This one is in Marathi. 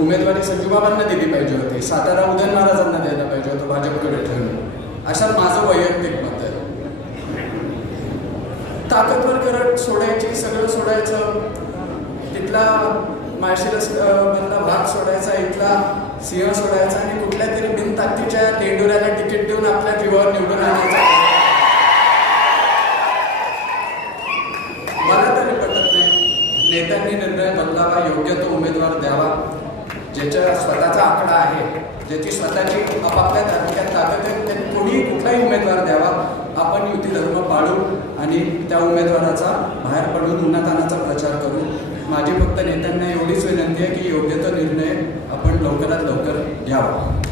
उमेदवारी संजूबाबांना दिली पाहिजे होती. सातारा उदयन महाराजांना द्यायला पाहिजे होतं भाजपकडे ठेवून अशा माझं वैयक्तिक मत आहे. ताकदवर करत सोडायची सगळं सोडायचं. तिथला माळशिरस मधला भाग सोडायचा इथला सिंह सोडायचा आणि कुठल्या तरी बिनताकदीच्या तेंडुऱ्याला तिकीट देऊन आपल्या जीवावर निवडून आणायचा. मला तरी पटत नाही. नेत्यांनी निर्णय बदलावा योग्य तो उमेदवार द्यावा. ज्याच्या स्वतःचा आकडा आहे ज्याची स्वतःची आपापल्या तालुक्यात ताकद आहे त्यांनी कोणीही कुठलाही उमेदवार द्यावा. आपण युती धर्म पाळू आणि त्या उमेदवाराचा बाहेर पडून उन्हातानाचा प्रचार करू. माझी फक्त नेत्यांना एवढीच विनंती आहे की योग्य तो निर्णय आपण लवकरात लवकर घ्यावा.